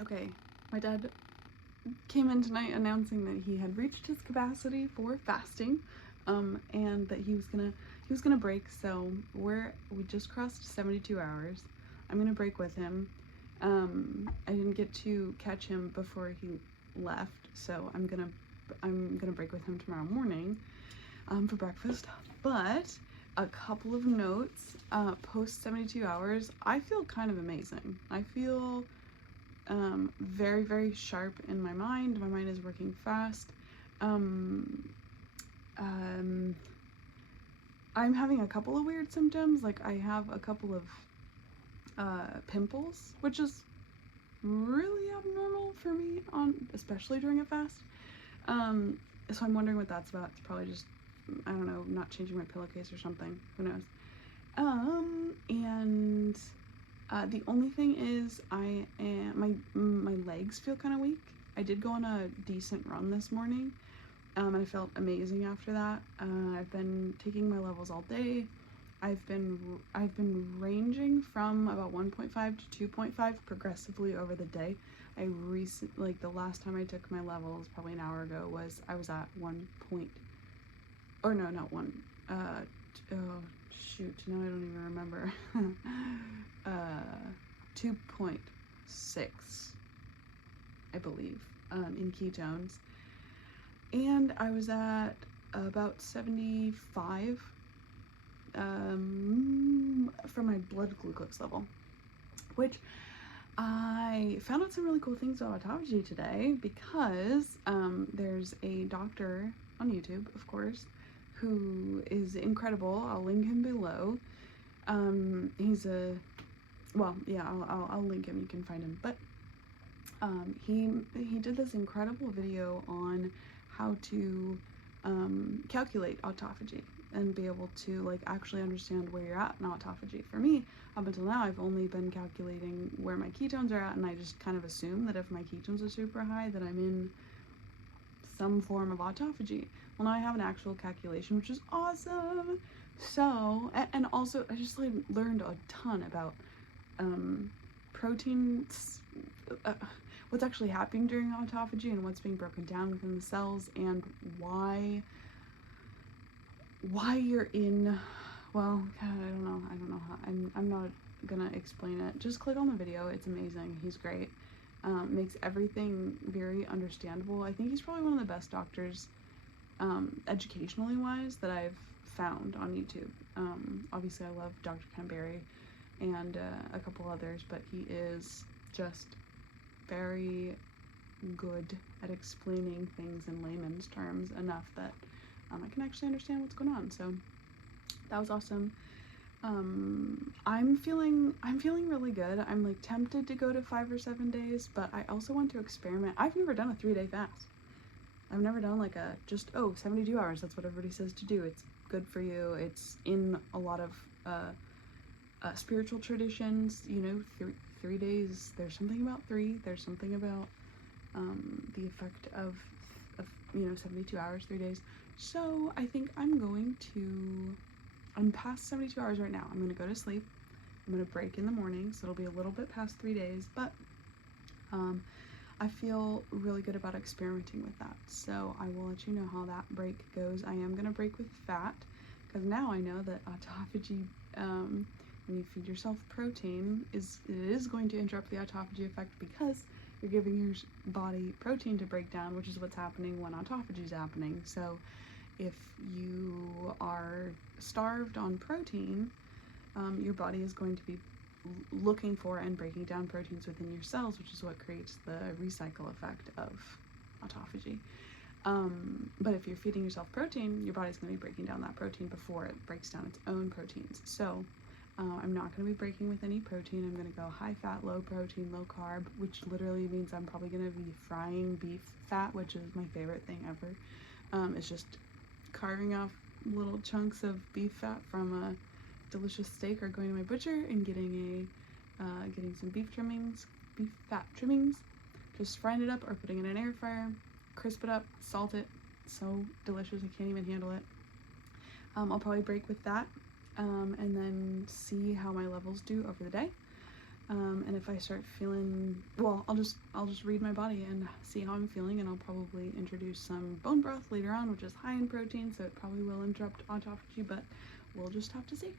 Okay, my dad came in tonight announcing that he had reached his capacity for fasting, and that he was gonna break. So we just crossed 72 hours. I'm gonna break with him. I didn't get to catch him before he left, so I'm gonna break with him tomorrow morning, for breakfast. But a couple of notes, post 72 hours, I feel kind of amazing. I feel very, very sharp in my mind. My mind is working fast. I'm having a couple of weird symptoms. Like, I have a couple of pimples, which is really abnormal for me, especially during a fast. So I'm wondering what that's about. It's probably just, I don't know, not changing my pillowcase or something. Who knows? And the only thing is, my legs feel kind of weak. I did go on a decent run this morning, and I felt amazing after that. I've been taking my levels all day. I've been ranging from about 1.5 to 2.5 progressively over the day. Like the last time I took my levels, probably an hour ago, I was at 1 point, or no, not 1. Oh shoot, now I don't even remember. 2.6, I believe, in ketones, and I was at about 75 for my blood glucose level, which I found out some really cool things about autophagy today, because there's a doctor on YouTube, of course, who is incredible. I'll link him below. He's well, yeah, I'll link him, you can find him. But he did this incredible video on how to calculate autophagy and be able to, like, actually understand where you're at in autophagy. For me, up until now, I've only been calculating where my ketones are at, and I just kind of assume that if my ketones are super high, that I'm in some form of autophagy. Well, now I have an actual calculation, which is awesome. So, and also I just, like, learned a ton about proteins, what's actually happening during autophagy, and what's being broken down within the cells, and why you're in, well, God, I don't know how, I'm not gonna explain it. Just click on the video, it's amazing. He's great. Makes everything very understandable. I think he's probably one of the best doctors, educationally wise, that I've found on YouTube. Obviously I love Dr. Ken Berry and a couple others, but he is just very good at explaining things in layman's terms enough that I can actually understand what's going on. So that was awesome. I'm feeling really good. I'm, like, tempted to go to 5 or 7 days, but I also want to experiment. I've never done a 3-day fast. I've never done, like, a just 72 hours. That's what everybody says to do. It's good for you. It's in a lot of spiritual traditions, you know. 3 days, there's something about 3. There's something about the effect of, you know, 72 hours, 3 days. So I think I'm past 72 hours right now. I'm going to go to sleep. I'm going to break in the morning, so it'll be a little bit past 3 days, but I feel really good about experimenting with that. So I will let you know how that break goes. I am going to break with fat, because now I know that autophagy, when you feed yourself protein, it is going to interrupt the autophagy effect, because you're giving your body protein to break down, which is what's happening when autophagy is happening. So if you are starved on protein, your body is going to be looking for and breaking down proteins within your cells, which is what creates the recycle effect of autophagy. But if you're feeding yourself protein, your body's going to be breaking down that protein before it breaks down its own proteins. So I'm not going to be breaking with any protein. I'm going to go high fat, low protein, low carb, which literally means I'm probably going to be frying beef fat, which is my favorite thing ever. It's just carving off little chunks of beef fat from a delicious steak, or going to my butcher and getting some beef fat trimmings, just frying it up or putting it in an air fryer, crisp it up, salt it. So delicious, I can't even handle it. I'll probably break with that, and then see how my levels do over the day. And if I start feeling, well, I'll just read my body and see how I'm feeling, and I'll probably introduce some bone broth later on, which is high in protein, so it probably will interrupt autophagy, but we'll just have to see.